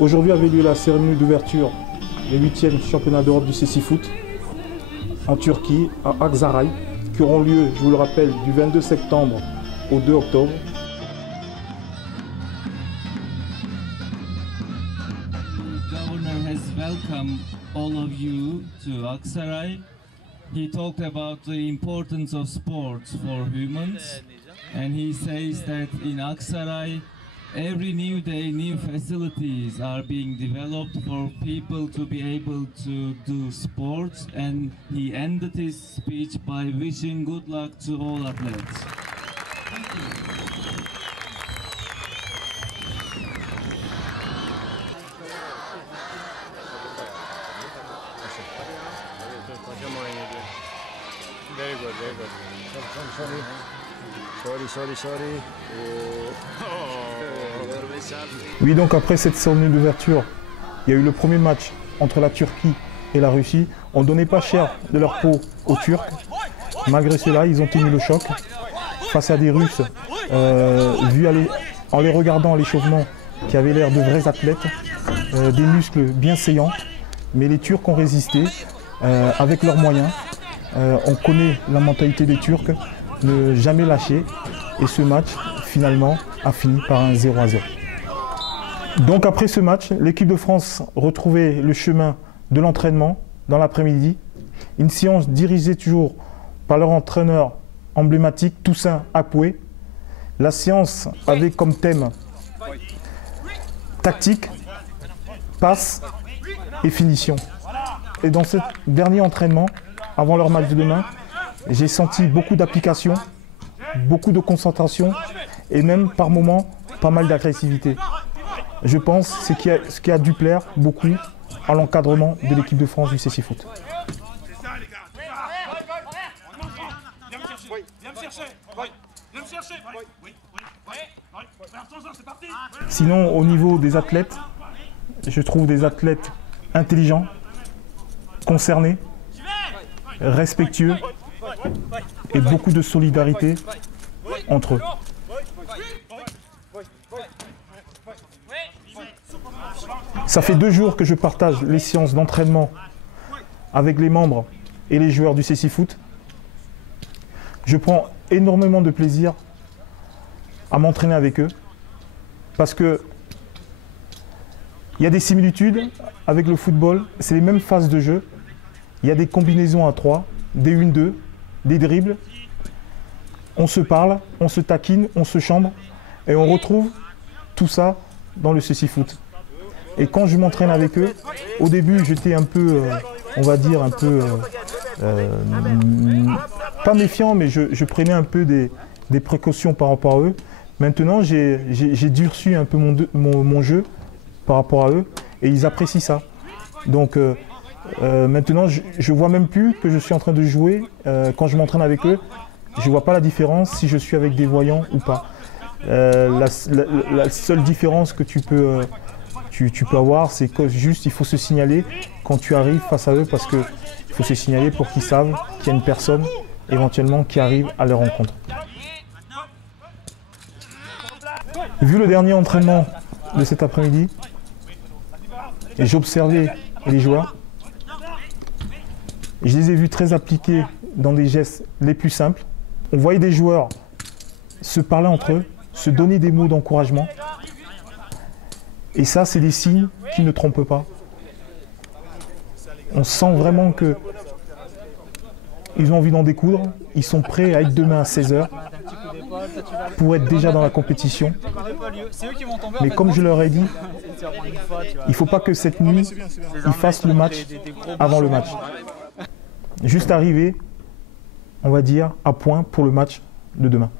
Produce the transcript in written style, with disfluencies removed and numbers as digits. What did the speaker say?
Aujourd'hui avait lieu la cérémonie d'ouverture des 8e championnats d'Europe du cécifoot en Turquie, à Aksaray, qui auront lieu, je vous le rappelle, du 22 septembre au 2 octobre. The governor has welcomed all of you to Aksaray. He talked about the importance of sports for humans, and he says that in Aksaray, every new day, new facilities are being developed for people to be able to do sports, and he ended his speech by wishing good luck to all athletes. Very good, very good. Sorry. Oui, donc après cette cérémonie d'ouverture, il y a eu le premier match entre la Turquie et la Russie. On ne donnait pas cher de leur peau aux Turcs. Malgré cela, ils ont tenu le choc face à des Russes, en les regardant à l'échauffement, qui avaient l'air de vrais athlètes, des muscles bien saillants. Mais les Turcs ont résisté avec leurs moyens. On connaît la mentalité des Turcs, ne jamais lâcher. Et ce match, finalement, a fini par un 0-0. Donc après ce match, l'équipe de France retrouvait le chemin de l'entraînement dans l'après-midi. Une séance dirigée toujours par leur entraîneur emblématique, Toussaint Akpoué. La séance avait comme thème tactique, passe et finition. Et dans ce dernier entraînement, avant leur match de demain, j'ai senti beaucoup d'application, beaucoup de concentration et même par moments pas mal d'agressivité. Je pense que c'est ce qui a dû plaire beaucoup à l'encadrement de l'équipe de France du cécifoot. Sinon, au niveau des athlètes, je trouve des athlètes intelligents, concernés, respectueux et beaucoup de solidarité entre eux. Ça fait 2 jours que je partage les séances d'entraînement avec les membres et les joueurs du cécifoot. Je prends énormément de plaisir à m'entraîner avec eux parce que il y a des similitudes avec le football, c'est les mêmes phases de jeu. Il y a des combinaisons à 3, des 1-2, des dribbles. On se parle, on se taquine, on se chambre et on retrouve tout ça dans le cécifoot. Et quand je m'entraîne avec eux, au début j'étais un peu, on va dire un peu, pas méfiant, mais je prenais un peu des précautions par rapport à eux. Maintenant j'ai durci un peu mon jeu par rapport à eux et ils apprécient ça. Donc maintenant je vois même plus que je suis en train de jouer quand je m'entraîne avec eux. Je vois pas la différence si je suis avec des voyants ou pas. La seule différence que tu peux avoir, c'est que juste il faut se signaler quand tu arrives face à eux parce qu'il faut se signaler pour qu'ils savent qu'il y a une personne éventuellement qui arrive à leur rencontre. Vu le dernier entraînement de cet après-midi, et j'ai observé les joueurs, je les ai vus très appliqués dans des gestes les plus simples. On voyait des joueurs se parler entre eux, se donner des mots d'encouragement. Et ça, c'est des signes qui ne trompent pas. On sent vraiment qu'ils ont envie d'en découdre. Ils sont prêts à être demain à 16 h pour être déjà dans la compétition. Mais comme je leur ai dit, il ne faut pas que cette nuit, ils fassent le match avant le match. Juste arriver, on va dire, à point pour le match de demain.